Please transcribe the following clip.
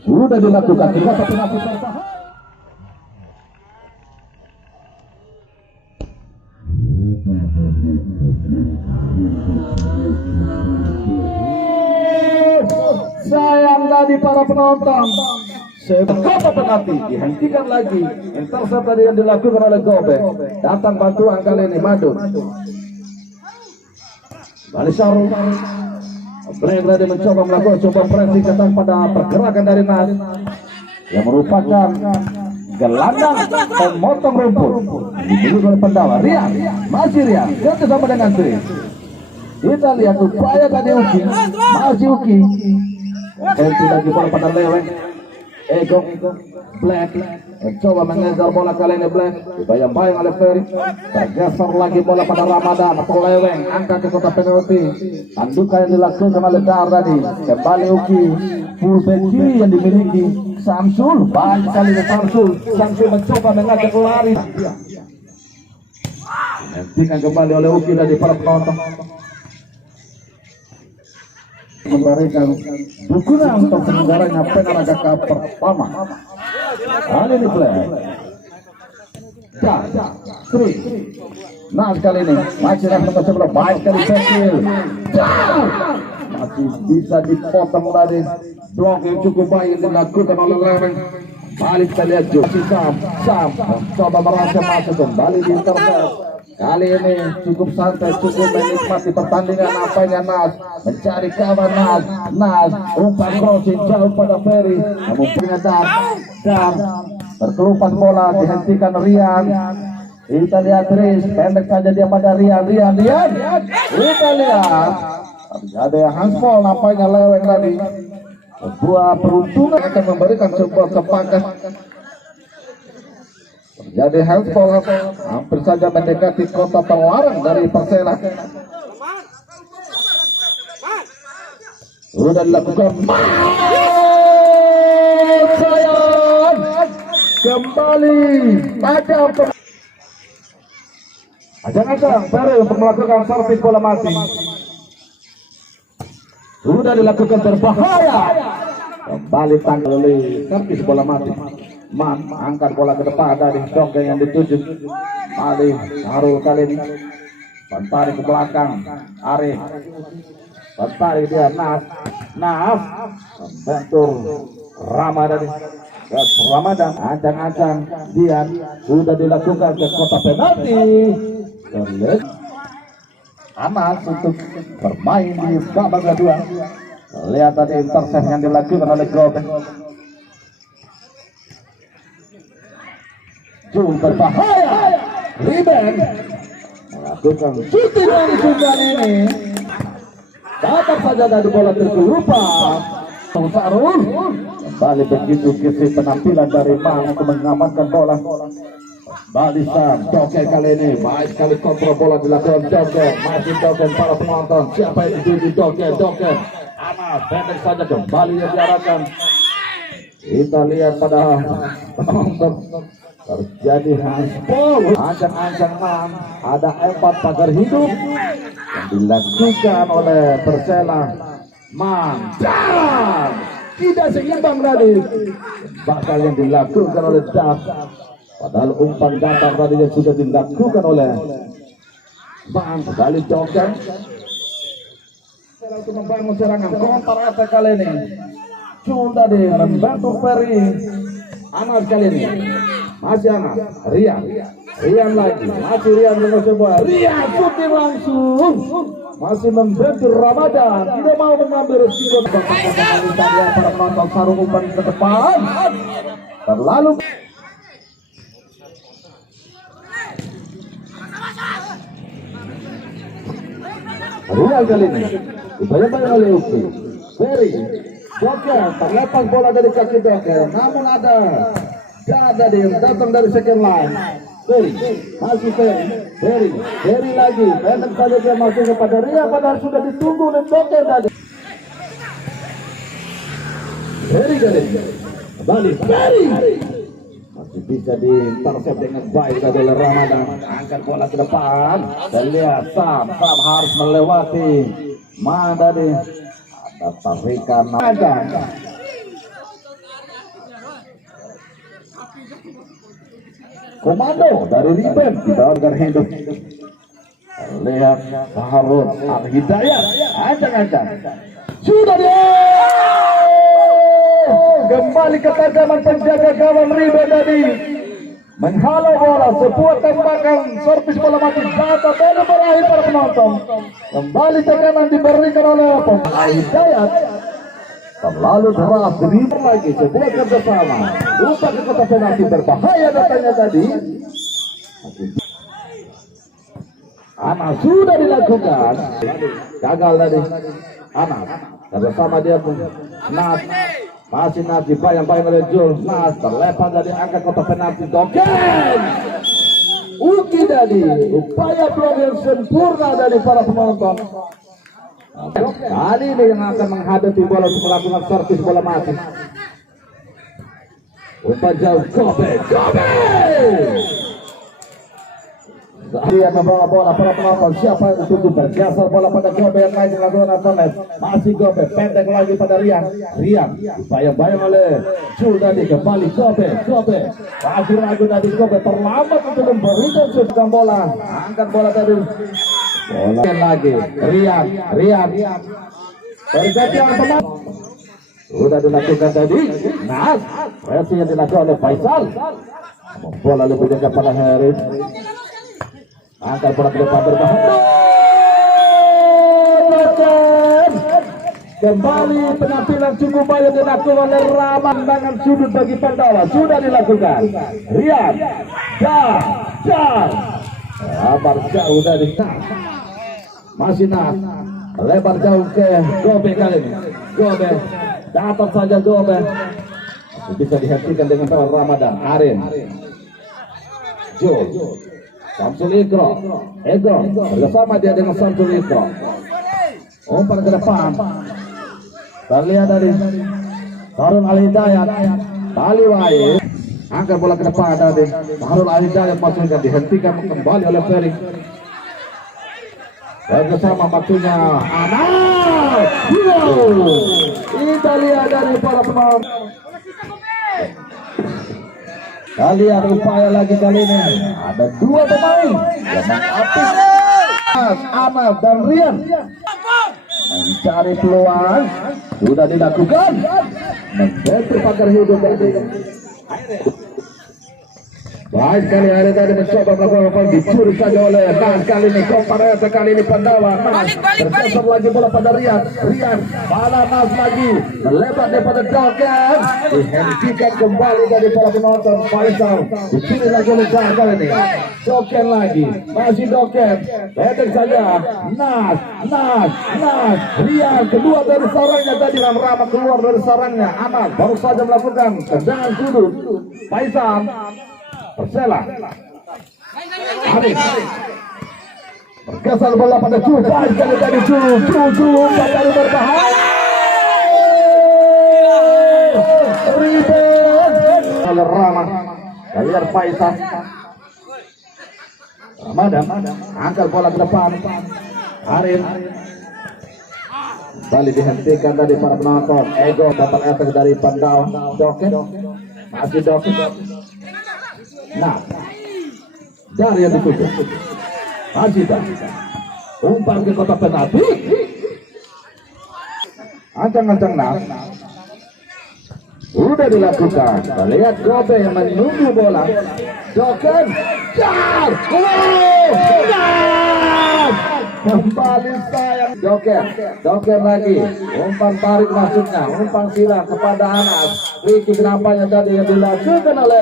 Sudah dilakukan di kota penalti berbahaya. Sayang tadi para penonton. Kota penalti dihentikan lagi. Intercept tadi yang dilakukan oleh Gobek. Datang bantuan kali ini Madun. Balik Sarung. Breng tadi mencoba melakukan coba pressing ketat pada pergerakan dari Nas yang merupakan gelandang pemotong rumput dimiliki oleh Pendawa. Rian, masih Rian, ganti sama dengan Tri. Kita lihat upaya tadi Uki, masih Uki. Ganti lagi bola pada Leweng. Ego Black mencoba mengejar bola kali ini Black, dibayang-bayang oleh Ferry. Tergeser lagi bola pada Ramadan atau Leweng, angka ke kotak penalti. Tandukan yang dilakukan oleh Dar tadi. Kembali Uki, fullback kiri yang dimiliki Samsul. Baik kali ini Samsul mencoba mengajak lari. Hentikan kembali oleh Uki dari para penonton. Memberikan dukungan untuk penyelenggaraannya penaraga pertama. Kali ini Black. Tri. Nah kali ini masih rasa sebelum baik kali Cecil. Masih bisa dipotong tadi. Blok yang cukup baik dilakukan oleh Leweng. Balik kita lihat Sam coba merasa masuk kembali di intercept. Kali ini cukup santai, cukup menikmati pertandingan. Apanya Nas mencari kawan Nas umpan crossing jauh pada Ferry, namun punya dan terkelupas bola dihentikan Rian. Kita lihat Riz, pendek saja dia pada Rian. Kita lihat ada handball nampaknya Leweng tadi. Sebuah peruntungan akan memberikan sebuah sepakat. Jadi handball hampir saja mendekati kota terlarang dari Persela. Sudah dilakukan. Sayang kembali tajam. Ajang-ajang Ferry untuk melakukan servis bola mati. Sudah dilakukan berbahaya. Kembali tanggal oleh servis bola mati. Angkat bola ke depan dari Dongkeng yang dituju. Ali Harul kali ini tarik ke belakang. Arif tarik dia Nas bentur Ramadan. Ancang-ancang Dian sudah dilakukan ke kota penalti. Anas untuk bermain di babak kedua. Lihat tadi intercept yang dilakukan oleh Gobek. Berbahaya. Riben melakukan shooting dari Sundan ini. Dapat saja dari bola terkelupas. Sarul kembali begitu kisi penampilan dari Mang untuk mengamankan bola. Balisan Doke kali ini baik sekali kontrol bola dilakukan Doke. Masih Doke para penonton. Siapa yang dituju Doke? Anas pendek saja kembali yang diarahkan. Kita lihat pada penonton. Terjadi handball. Ancang-ancang Mam. Ada 4 pagar hidup yang dilakukan oleh Persela. Dan tidak seimbang tadi. Bakal yang dilakukan oleh Daf. Padahal umpan datar tadi yang sudah dilakukan oleh Bang. Kembali Dokan. Untuk membangun serangan kontra attack kali ini. Sudah membantu Ferry. Anas kali ini. Masih Anas, Rian lagi, masih Rian dengan sebuah Rian shooting langsung, masih membantu Ramadan, tidak mau mengambil resiko. Para penonton Sarung umpan ke depan, terlalu. Rian kali ini, dibayang-bayang oleh Uki, Ferry, Doker, terlepas bola dari kaki Doker, namun ada yang datang dari second line. Ferry, masih Ferry lagi, pendek saja dia masuk kepada Ria, padahal sudah ditunggu oleh Doker tadi. Ferry kembali, Ferry masih bisa diintercept dengan baik oleh Ramadan. Angkat bola ke depan dan lihat Sam harus melewati tadi tarikan naga. Komando dari Riben ditawarkan hidup. Lihat Harun Al-Hidayat, ancang-ancang sudah dia kembali ke tajaman penjaga gawang Riben tadi menghalau bola. Sebuah tembakan servis bola mati jatuh belum berakhir para penonton. Kembali tekanan diberikan oleh Al-Hidayat. Terlalu deras Riben lagi. Sebuah kerjasama lupa ke kotak penalti berbahaya datanya tadi. Anas sudah dilakukan, gagal tadi. Anas bersama dia pun Nas masih Nas dibayang-bayang oleh Jul. Nas terlepas dari angka kotak penalti. Doken Uki tadi upaya peluang yang sempurna dari para penonton. Kali ini yang akan menghadapi bola untuk melakukan servis bola mati. Umpan jauh Gobe. Dia membawa bola para penonton. Siapa yang dituju bergeser bola pada Gobe yang lain dilakukan Antones. Masih Gobe pendek lagi pada Rian. Bayang-bayang oleh Jul tadi kembali Gobe. Ragu-ragu tadi Gobe terlambat untuk memberikan susukan bola. Angkat bola tadi. Bola lagi Rian. Berganti yang teman. Sudah dilakukan tadi. Nas presi yang dilakukan oleh Faisal. Bola lebih dekat pada Heris. Angkat bola ke depan berbahaya. Kembali penampilan cukup baik dilakukan oleh Rahman dengan sudut bagi Pandawa. Sudah dilakukan. Rian. Lebar jauh dari masih Nas. Lebar jauh ke Gobe kali ini. Gobe. Dapat saja Gobe. Bisa dihentikan dengan tawar Ramadan. Arin. Jul. Samsul Ikro bersama dia dengan Samsul Ikro. Umpan ke depan. Terlihat dari Harun Al-Hidayat. Tali Wahid. Angkat bola ke depan tadi. Harun Al-Hidayat masukkan dihentikan kembali oleh Ferry. Bersama waktunya Anas. Italia dari para pemain. Lihat upaya lagi kali ini. Ada dua pemain yang mengapis Anas dan Rian mencari peluang. Sudah dilakukan. Menjadi pagar hidup tadi. Baik sekali hari tadi mencoba melakukan dicuri saja oleh Nas. Kali ini Komparete, kali ini Pandawa. Nas bergeser lagi bola pada Rian. Pada Nas lagi melebar daripada Doken. Dihentikan kembali dari para penonton. Faisal dicuri lagi oleh Nas kali ini. Doken lagi, masih Doken. Pendek saja. Nas. Rian kedua dari sarangnya tadi. Rama keluar dari sarangnya. Anas baru saja melakukan tendangan sudut. Faisal Persela Arif bergeser bola pada Cu. Baik sekali tadi Cu dari berbahaya. Riben oleh Rama. Lihat Faisal Ramadan angkat bola ke depan. Arif kembali dihentikan dari para penonton. Ego dapat efek dari Pandawa. Doken masih Doken. Nah, dari yang ditutup Ajita umpan ke kotak penalti. Ancang-ancang Nas sudah dilakukan. Lihat Gobe yang menunggu bola. Doken kembali sayang Doken lagi. Umpan tarik masuknya. Umpan silang kepada Anas. Ricky kenapa yang tadi yang dilakukan oleh